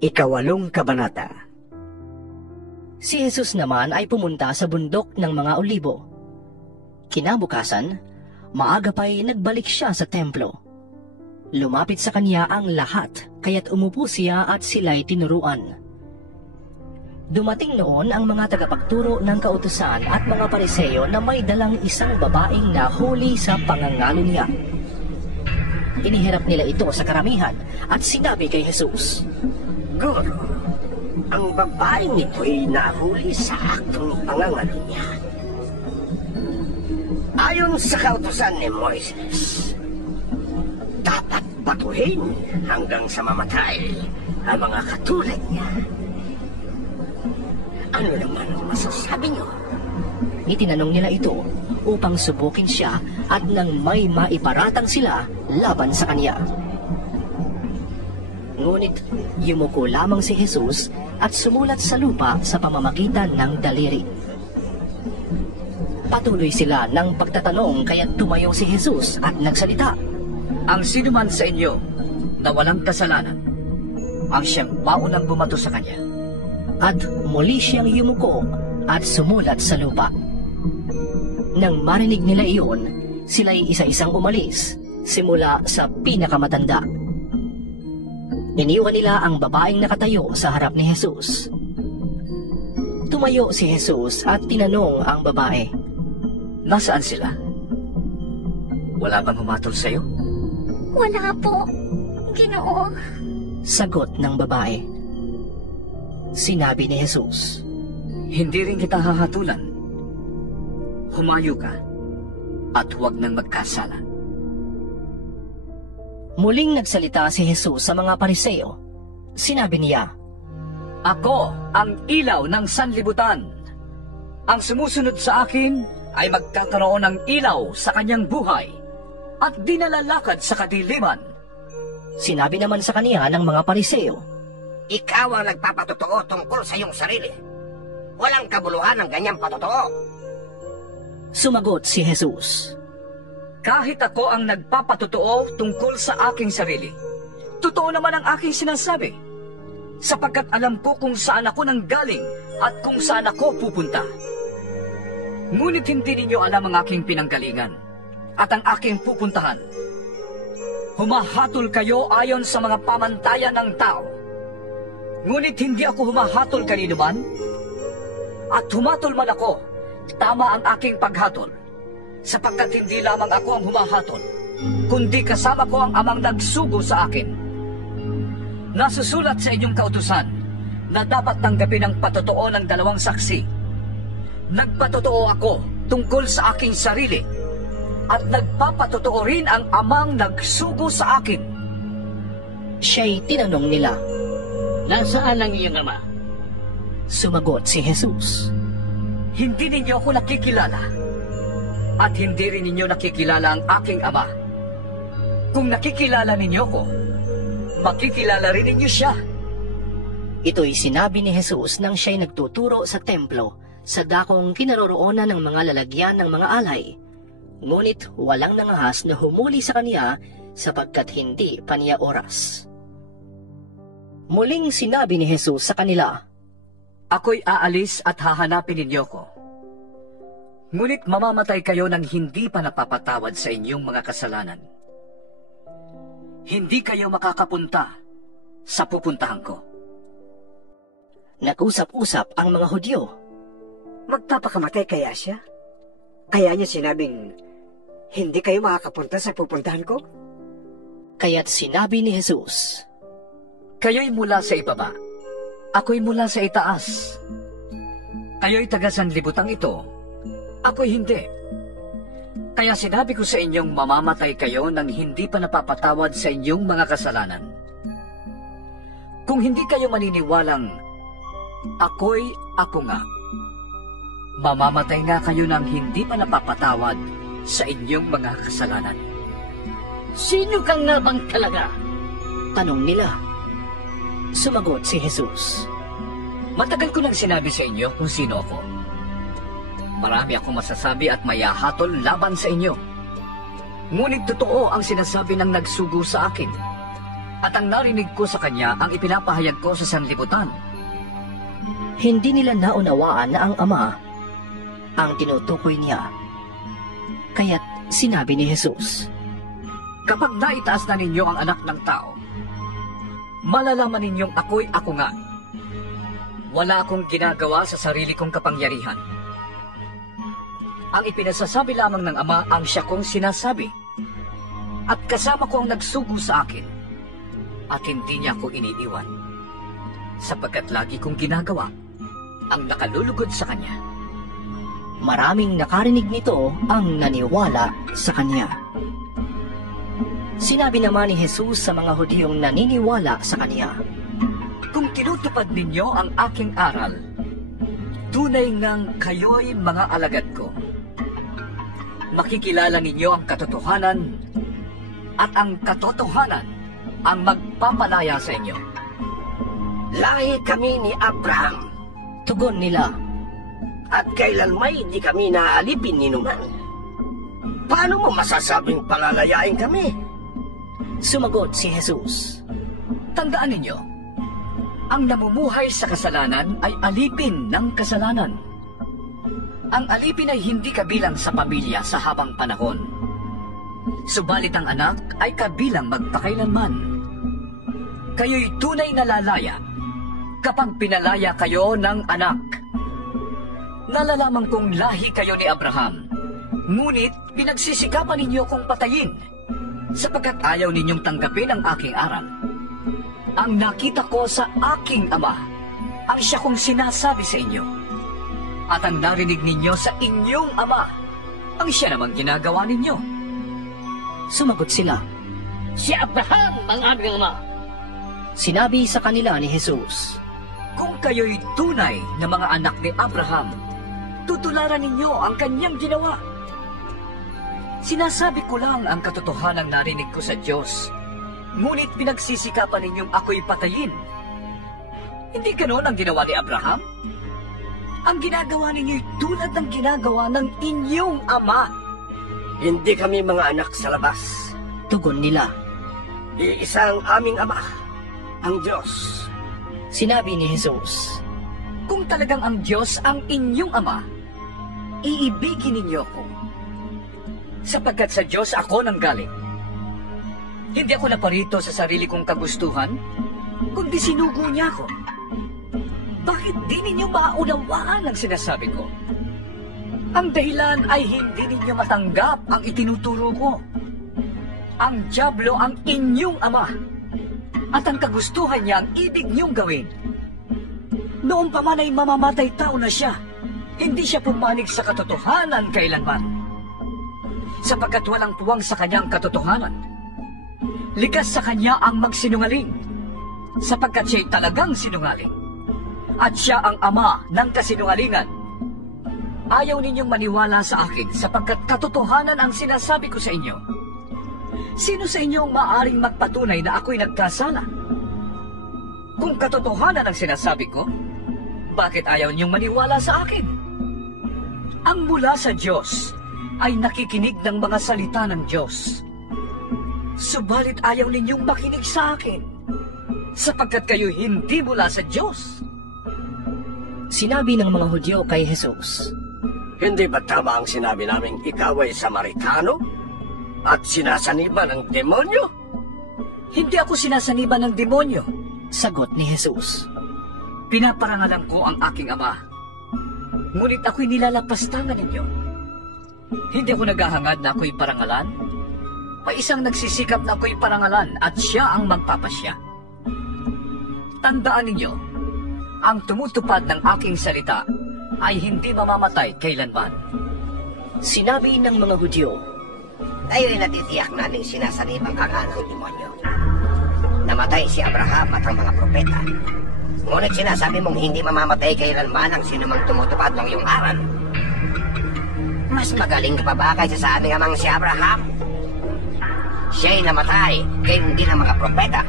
Ikawalong kabanata. Si Jesus naman ay pumunta sa bundok ng mga Olibo. Kinabukasan, maaga pa'y nagbalik siya sa templo. Lumapit sa kanya ang lahat, kaya't umupo siya at sila'y tinuruan. Dumating noon ang mga tagapagturo ng kautusan at mga Pariseo na may dalang isang babaeng nahuli sa pangangalo niya. Inihirap nila ito sa karamihan at sinabi kay Jesus, Guro, ang babaeng ito'y nahuli sa aktong pangangalo niya. Ayon sa kautusan ni Moises, dapat batuhin hanggang sa mamatay ang mga katulad niya. Ano naman masasabi niyo? Itinanong nila ito upang subukin siya at nang may maiparatang sila laban sa kanya. Ngunit yumuko lamang si Jesus at sumulat sa lupa sa pamamagitan ng daliri. Patuloy sila ng pagtatanong kaya't tumayo si Jesus at nagsalita. Ang sinuman sa inyo na walang kasalanan, ang siyang maunang bumato sa kanya. At muli siyang yumuko at sumulat sa lupa. Nang marinig nila iyon, sila'y isa-isang umalis, simula sa pinakamatanda. Iniwan nila ang babaeng nakatayo sa harap ni Jesus. Tumayo si Jesus at tinanong ang babae, Nasaan sila? Wala bang humatol sa'yo? Wala po, Ginoo. Sagot ng babae. Sinabi ni Jesus, Hindi rin kita hahatulan. Humayo ka at huwag nang magkasala. Muling nagsalita si Jesus sa mga Pariseo. Sinabi niya, Ako ang ilaw ng sanlibutan. Ang sumusunod sa akin ay magkakaroon ng ilaw sa kanyang buhay at di nalalakad sa kadiliman. Sinabi naman sa kaniya ng mga Pariseo, Ikaw ang nagpapatotoo tungkol sa iyong sarili. Walang kabuluhan ng ganyang patotoo. Sumagot si Jesus, Kahit ako ang nagpapatotoo tungkol sa aking sarili, totoo naman ang aking sinasabi, sapagkat alam ko kung saan ako nanggaling at kung saan ako pupunta. Ngunit hindi ninyo alam ang aking pinanggalingan at ang aking pupuntahan. Humahatol kayo ayon sa mga pamantayan ng tao. Ngunit hindi ako humahatol kanino man, at humatol man ako, tama ang aking paghatol, sapagkat hindi lamang ako ang humahatol, kundi kasama ko ang amang nagsugo sa akin. Nasusulat sa inyong kautusan na dapat tanggapin ang patotoo ng dalawang saksi. Nagpatotoo ako tungkol sa aking sarili, at nagpapatotoo rin ang amang nagsugo sa akin. Siya'y tinanong nila. Nasaan ang iyong ama? Sumagot si Jesus, Hindi ninyo ako nakikilala, at hindi rin ninyo nakikilala ang aking ama. Kung nakikilala ninyo ko, makikilala rin ninyo siya. Ito'y sinabi ni Jesus nang siya'y nagtuturo sa templo sa dakong kinaroroonan ng mga lalagyan ng mga alay. Ngunit walang nangahas na humuli sa kaniya sapagkat hindi pa niya oras. Muling sinabi ni Jesus sa kanila, Ako'y aalis at hahanapin ninyo ko. Ngunit mamamatay kayo nang hindi pa napapatawad sa inyong mga kasalanan. Hindi kayo makakapunta sa pupuntahan ko. Nag-usap-usap ang mga Hudyo. Magpapakamatay kaya siya? Kaya niya sinabing, hindi kayo makakapunta sa pupuntahan ko? Kaya't sinabi ni Jesus, Kayo'y mula sa ibaba, ako'y mula sa itaas. Kayo'y taga-sanlibutang ito, ako'y hindi. Kaya sinabi ko sa inyong mamamatay kayo nang hindi pa napapatawad sa inyong mga kasalanan. Kung hindi kayo maniniwalang, ako'y ako nga. Mamamatay nga kayo nang hindi pa napapatawad sa inyong mga kasalanan. Sino kang nga bang talaga? Tanong nila. Sumagot si Jesus, Matagal ko nang sinabi sa inyo kung sino ako. Marami akong masasabi at mayahatol laban sa inyo. Ngunit totoo ang sinasabi ng nagsugo sa akin. At ang narinig ko sa kanya ang ipinapahayag ko sa sanlibutan. Hindi nila naunawaan na ang Ama ang tinutukoy niya. Kaya't sinabi ni Jesus, Kapag naitaas na ninyo ang anak ng tao, malalaman ninyong ako'y ako nga. Wala akong ginagawa sa sarili kong kapangyarihan. Ang ipinasasabi lamang ng Ama ang siya kong sinasabi. At kasama ko ang nagsugo sa akin. At hindi niya ako iniiwan. Sapagkat lagi kong ginagawa ang nakalulugod sa kanya. maraming nakarinig nito ang naniwala sa kanya. Sinabi naman ni Jesus sa mga Hudiyong naniniwala sa kanya, Kung tinutupad ninyo ang aking aral, tunay ngang kayo'y mga alagad ko. Makikilala ninyo ang katotohanan, at ang katotohanan ang magpapalaya sa inyo. Lahi kami ni Abraham, tugon nila. at kailanmay di kami naaalipin ni Numan. Paano mo masasabing palalayain kami? Sumagot si Jesus, Tandaan ninyo, ang namumuhay sa kasalanan ay alipin ng kasalanan. Ang alipin ay hindi kabilang sa pamilya sa habang panahon. Subalit ang anak ay kabilang magpakailanman. Kayo'y tunay na lalaya kapag pinalaya kayo ng anak. Nalalaman kong lahi kayo ni Abraham, ngunit pinagsisikapan ninyo kong patayin, sapagkat ayaw ninyong tanggapin ang aking aral. Ang nakita ko sa aking Ama, ang siya kong sinasabi sa inyo. At ang narinig ninyo sa inyong ama, ang siya namang ginagawa ninyo. sumagot sila. Si Abraham ang aming ama. Sinabi sa kanila ni Jesus, Kung kayo'y tunay na mga anak ni Abraham, tutularan ninyo ang kanyang ginawa. Sinasabi ko lang ang katotohanan narinig ko sa Diyos, ngunit pinagsisikapan ninyong ako'y patayin. Hindi ganoon ang ginawa ni Abraham? Ang ginagawa ninyo'y tulad ng ginagawa ng inyong ama. Hindi kami mga anak sa labas. tugon nila. Iisang aming Ama, ang Diyos. Sinabi ni Jesus, Kung talagang ang Diyos ang inyong ama, iibigin ninyo ako. Sapagkat sa Diyos ako nanggaling. Hindi ako naparito sa sarili kong kagustuhan, kundi sinugo niya ako. Bakit di ninyo maunawaan ang sinasabi ko? Ang dahilan ay hindi ninyo matanggap ang itinuturo ko. Ang dyablo ang inyong ama, at ang kagustuhan niya ang ibig niyong gawin. Noon pa man ay mamamatay tao na siya, hindi siya pumanig sa katotohanan kailanman. Sapagkat walang puwang sa kanyang katotohanan. Likas sa kanya ang magsinungaling, sapagkat siya'y talagang sinungaling. At siya ang ama ng kasinungalingan. Ayaw ninyong maniwala sa akin sapagkat katotohanan ang sinasabi ko sa inyo. Sino sa inyo ang maaaring magpatunay na ako'y nagkasala? Kung katotohanan ang sinasabi ko, bakit ayaw ninyong maniwala sa akin? Ang mula sa Diyos ay nakikinig ng mga salita ng Diyos. Subalit ayaw ninyong makinig sa akin, sapagkat kayo hindi mula sa Diyos. sinabi ng mga Hudyo kay Jesus, Hindi ba tama ang sinabi naming ikaw ay Samaritano? At sinasaniban ng demonyo? Hindi ako sinasaniban ng demonyo. sagot ni Jesus. Pinaparangalan ko ang aking ama, ngunit ako'y nilalapastangan ninyo. Hindi ako naghahangad na ako'y parangalan. May isang nagsisikap na ako'y parangalan at siya ang magpapasya. Tandaan ninyo, ang tumutupad ng aking salita ay hindi mamamatay kailanman. Sinabi ng mga Hudyo, Tayo'y natitiyak nating sinasaniban ka nga ng demonyo. Namatay si Abraham at ang mga propeta. Ngunit sinasabi mong hindi mamamatay kailanman ang sinumang tumutupad ng iyong aral. Mas magaling ka pa ba kaysa sa aming amang si Abraham? Siya'y namatay, kaya hindi ng mga propeta.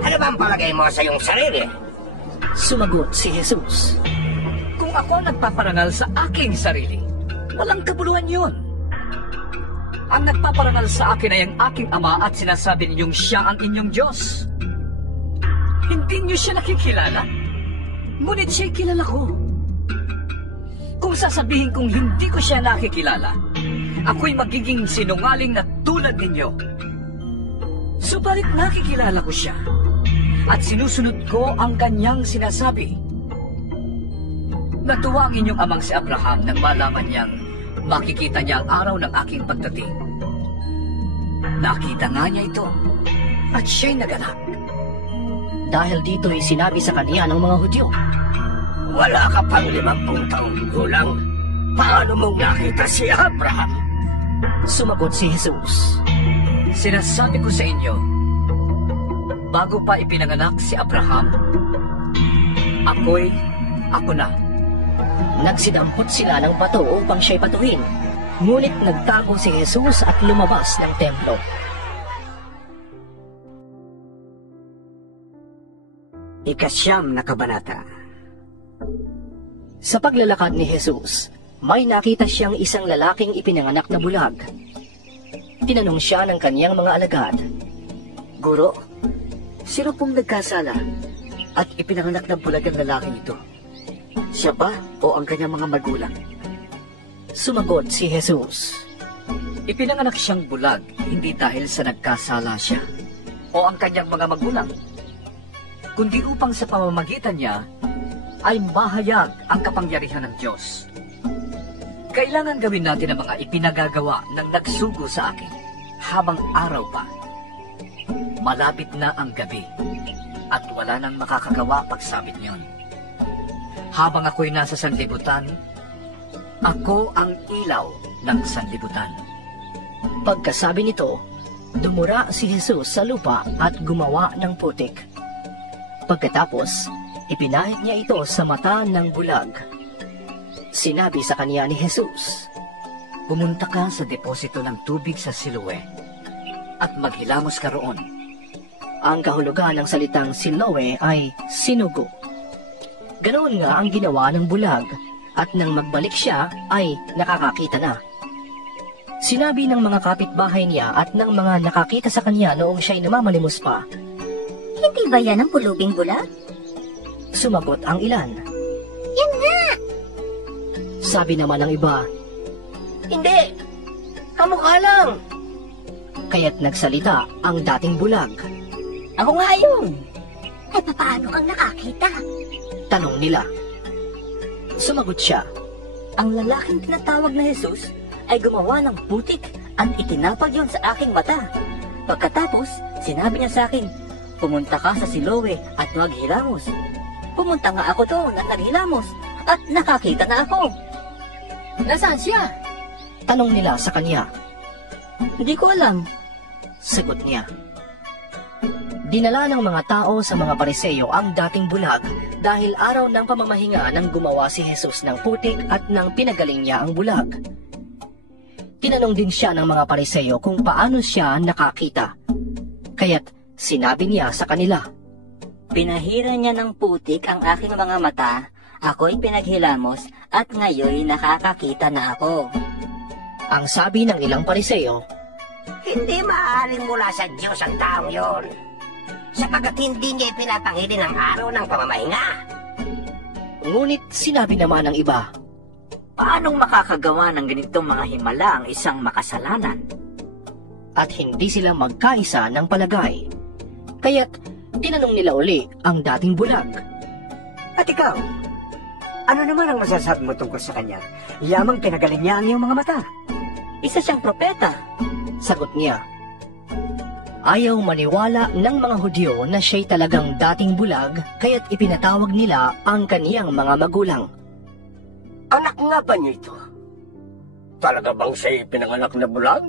Ano ba ang palagay mo sa iyong sarili? sumagot si Jesus. Kung ako nagpaparangal sa aking sarili, walang kabuluhan yun. Ang nagpaparangal sa akin ay ang aking ama at sinasabi ninyong siya ang inyong Diyos. Hindi niyo siya nakikilala? Ngunit siya'y kilala ko. Kung sasabihin kong hindi ko siya nakikilala, ako'y magiging sinungaling na tulad ninyo. Subalit nakikilala ko siya at sinusunod ko ang kanyang sinasabi. Natuwa ang inyong amang si Abraham nang malaman niyang makikita niya ang araw ng aking pagdating. Nakita nga niya ito at siya'y naganak. Dahil dito'y sinabi sa kanya ng mga Hudyo, Wala ka pang 50 taong gulang. Paano mong nakita si Abraham? Sumagot si Jesus, Sinasabi ko sa inyo, bago pa ipinanganak si Abraham, ako na. Nagsidampot sila ng bato upang siya'y patuhin. Ngunit nagtago si Jesus at lumabas ng templo. Ikasyam na kabanata. Sa paglalakad ni Jesus, may nakita siyang isang lalaking ipinanganak na bulag. Tinanong siya ng kaniyang mga alagad, Guro, sino pong nagkasala at ipinanganak ng bulag ang lalaking ito? Siya ba o ang kanyang mga magulang? Sumagot si Jesus, Ipinanganak siyang bulag hindi dahil sa nagkasala siya o ang kanyang mga magulang, kundi upang sa pamamagitan niya ay mahayag ang kapangyarihan ng Diyos. Kailangan gawin natin ang mga ipinagagawa ng nagsugo sa akin habang araw pa. Malapit na ang gabi at wala nang makakagawa pagsabit niyon. Habang ako'y nasa sanlibutan, ako ang ilaw ng sanlibutan. Pagkasabi nito, dumura si Jesus sa lupa at gumawa ng putik. Pagkatapos, ipinahid niya ito sa mata ng bulag. Sinabi sa kanya ni Jesus, Pumunta ka sa deposito ng tubig sa Siloe at maghilamos ka roon. Ang kahulugan ng salitang Siloe ay sinugo. Ganoon nga ang ginawa ng bulag at nang magbalik siya ay nakakakita na. Sinabi ng mga kapitbahay niya at ng mga nakakita sa kanya noong siya'y namamalimos pa, Hindi ba yan ang pulubing bulag? Sumagot ang ilan. Yan nga! Sabi naman ng iba, Hindi! Kamukha lang! Kaya't nagsalita ang dating bulag. Ako nga yun! Eh, paano kang nakakita? Tanong nila. Sumagot siya, Ang lalaking tinatawag na Jesus ay gumawa ng putik at itinapag yon sa aking mata. Pagkatapos, sinabi niya sa akin, Pumunta ka sa Siloe at maghilamos. Pumunta nga ako doon at naghilamos at nakakita na ako. Nasaan siya? Tanong nila sa kanya. Hindi ko alam. Sagot niya. Dinala ng mga tao sa mga Pariseyo ang dating bulag dahil araw ng pamamahinga nang gumawa si Jesus ng putik at nang pinagaling niya ang bulag. Tinanong din siya ng mga Pariseyo kung paano siya nakakita. Kaya't sinabi niya sa kanila, Pinahira niya ng putik ang aking mga mata, ako'y pinaghilamos at ngayon nakakakita na ako. Ang sabi ng ilang Pariseyo, Hindi maaaring mula sa Diyos ang taong yon, sapagkat hindi niya ipinapangilin ang araw ng pamamahinga. Ngunit sinabi naman ng iba, Paanong makakagawa ng ganitong mga himala ang isang makasalanan? at hindi sila magkaisa ng palagay. Kaya't tinanong nila uli ang dating bulag. At ikaw, ano naman ang masasabi mo tungkol sa kanya? Yamang pinagaling niya ang iyong mga mata. Isa siyang propeta. Sagot niya. Ayaw maniwala ng mga Hudyo na siya'y talagang dating bulag, kaya't ipinatawag nila ang kaniyang mga magulang. Anak nga ba niyo ito? Talaga bang siya'y pinanganak na bulag?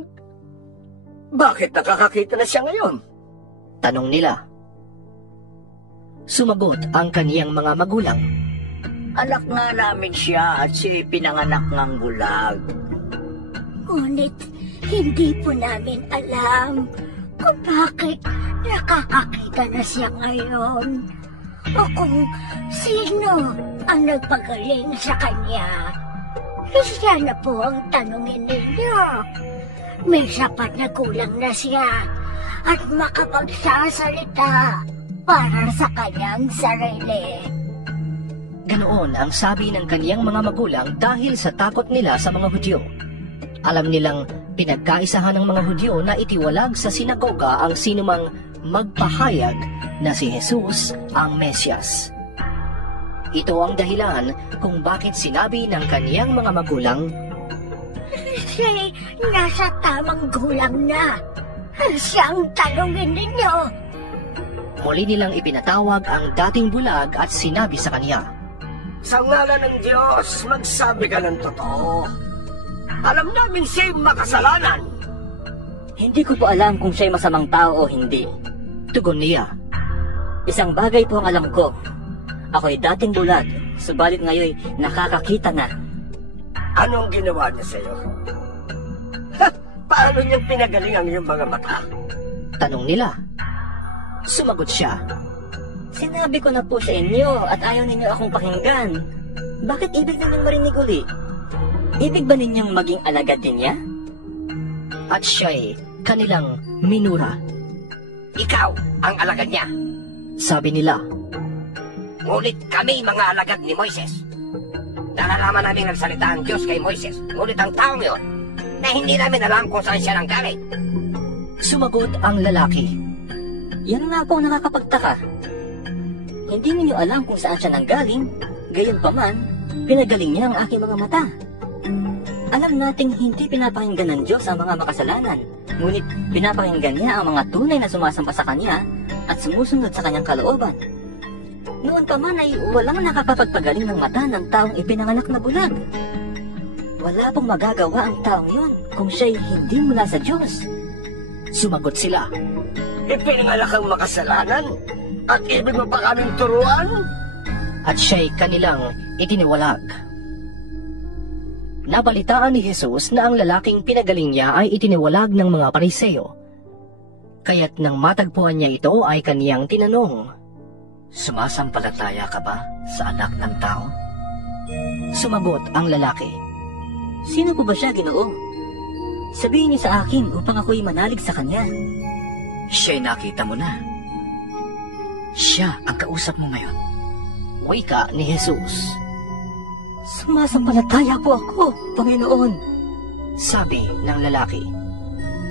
Bakit nakakakita na siya ngayon? Tanong nila. Sumagot ang kaniyang mga magulang. Anak nga namin siya at siya pinanganak ng bulag. Ngunit hindi po namin alam kung bakit nakakakita na siya ngayon o kung sino ang nagpagaling sa kanya. Siya na po ang tanungin ninyo. may sapat na kulang na siya at makapagsasalita para sa kanyang sarili. Ganoon ang sabi ng kaniyang mga magulang dahil sa takot nila sa mga Hudyo. Alam nilang pinagkaisahan ng mga Hudyo na itiwalag sa sinagoga ang sinumang magpahayag na si Jesus ang Mesyas. Ito ang dahilan kung bakit sinabi ng kaniyang mga magulang, Siya'y nasa tamang gulang na. Siyang tanungin ninyo. Muli nilang ipinatawag ang dating bulag at sinabi sa kanya, Sa ngalan ng Diyos, magsabi ka ng totoo. Alam namin siya'y makasalanan. Hindi ko po alam kung siya'y masamang tao o hindi. tugon niya. Isang bagay po ang alam ko. Ako'y dating bulag, subalit ngayon nakakakita na. Anong ginawa niya sa'yo? Paano niyang pinagaling ang iyong mga mata? Tanong nila. Sumagot siya. Sinabi ko na po sa inyo at ayaw ninyo akong pakinggan. Bakit ibig ninyong marinig uli? Ibig ba ninyong maging alagad din niya? At siya'y kanilang minura. Ikaw ang alagad niya. Sabi nila. Ngunit kami mga alagad ni Moises. Nalalaman namin nagsalita ang Diyos kay Moises. Ngunit ang taong yun, na hindi namin alam kung saan siya nanggaling. Sumagot ang lalaki. Yan nga po ang nakakapagtaka. Hindi ninyo alam kung saan siya nanggaling, gayon pa man, pinagaling niya ang aking mga mata. Alam nating hindi pinapakinggan ng Diyos ang mga makasalanan, ngunit pinapakinggan niya ang mga tunay na sumasampa sa Kanya at sumusunod sa Kanyang kalooban. Noon pa man ay walang nakakapagpagaling ng mata ng taong ipinanganak na bulag. Wala pong magagawa ang taong yun kung siya'y hindi mula sa Diyos. Sumagot sila. Ipinangalak ang makasalanan at ibig mo pa kaming turuan? At siya'y kanilang itiniwalag. Nabalitaan ni Jesus na ang lalaking pinagaling niya ay itiniwalag ng mga Pariseo. Kaya't nang matagpuan niya ito ay kaniyang tinanong, Sumasampalataya ka ba sa anak ng tao? Sumagot ang lalaki. Sino po ba siya, Ginoo? Sabihin niyo sa akin upang ako'y manalig sa Kanya. Siya'y nakita mo na. Siya ang kausap mo ngayon. Wika ni Jesus. Sumasampalataya po ako, Panginoon. Sabi ng lalaki.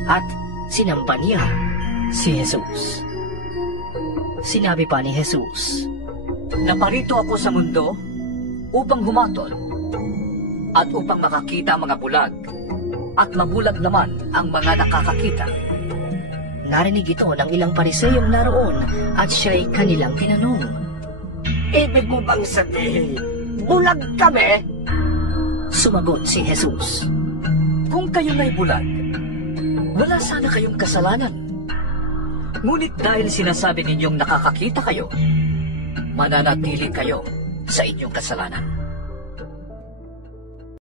At sinampa niya si Jesus. Sinabi pa ni Jesus, Naparito ako sa mundo upang humatol at upang makakita ang mga bulag at mabulag naman ang mga nakakakita. Narinig ito ng ilang Pariseyong naroon at siya'y kanilang tinanong. Ibig mo bang sabihin, bulag kami? Sumagot si Jesus. Kung kayo may bulag, wala sana kayong kasalanan. Ngunit dahil sinasabi ninyong nakakakita kayo, mananatili kayo sa inyong kasalanan.